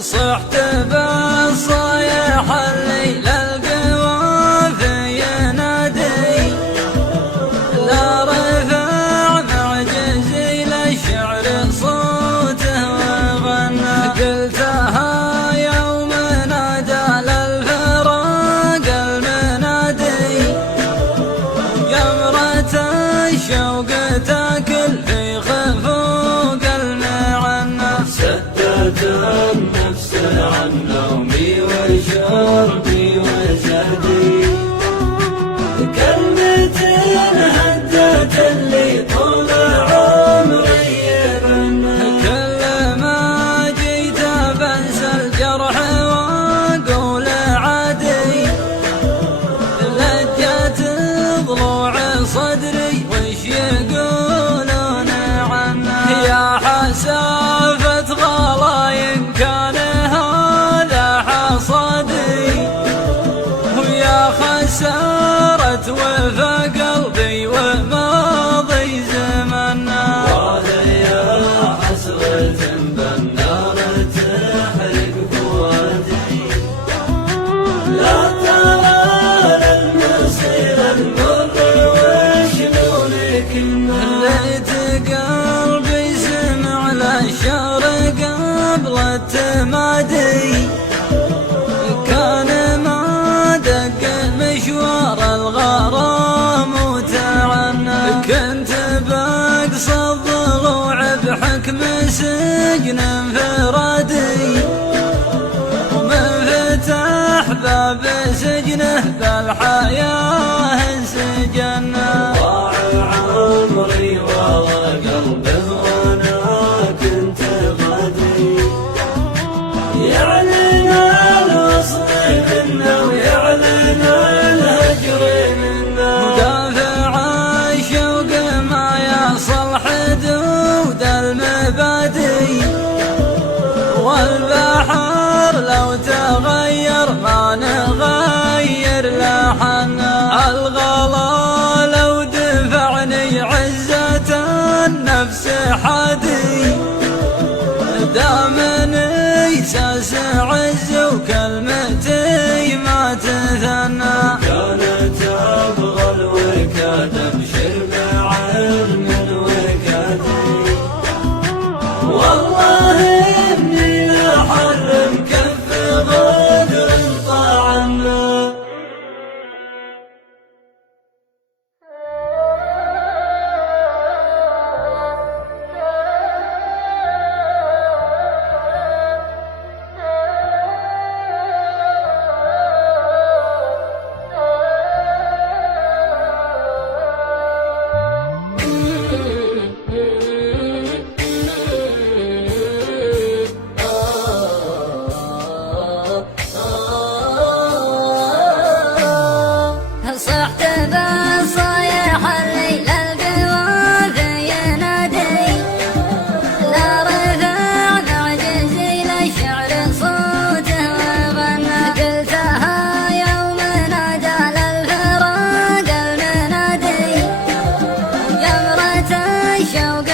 صحت بالصيح الليل القوافي ينادي، لا رفع معجزي للشعر صوته وغنى. قلتها يوم نادى للفراق المنادي، جمرة الشوق تاكل في خفوق المعنى. سدت النفس عن نومي وشربي وزادي، كلمة هدت اللي طول عمري يغنى. كل ما جيت بنسى الجرح واقول عادي، لجت ضلوع صدري وش يقولون عنا. يا حسافة غلاين كان هذا حصادي، ويا خسارة وفا قلبي وماضي زمنا. وهي حسرة بالنار تحرق فؤادي، لا ترى للمصير المر وشلون كنا. ليت قلبي سمع للشعر قبل التمادي، كان ما دق مشوار الغرام وتعنى. كنت بقص الضلوع بحكم سجن انفرادي، ومن فتح باب سجنه بالحياة انسجنا. ضاع عمري والله قلبه وانا كنت غادي، يعلن الوصل منا ويعلن الهجر منا. مدافع الشوق ما يصل حدود المبادئ، والبحر لو تغير ما نغير لحنا. الغلا لو دفعني عزة النفس حدي، دامني ساس عز وكلمتي ما تثنى. كانت ابغى الوكاد ابشر بعلم وكادي، والله اني لحرم كف غدر طعنا. صحت بالصيح الليل القوافي ينادي، لا رفع معجزي للشعر صوته وغنى. قلتها يوم نادى للفراق المنادي، جمرة الشوق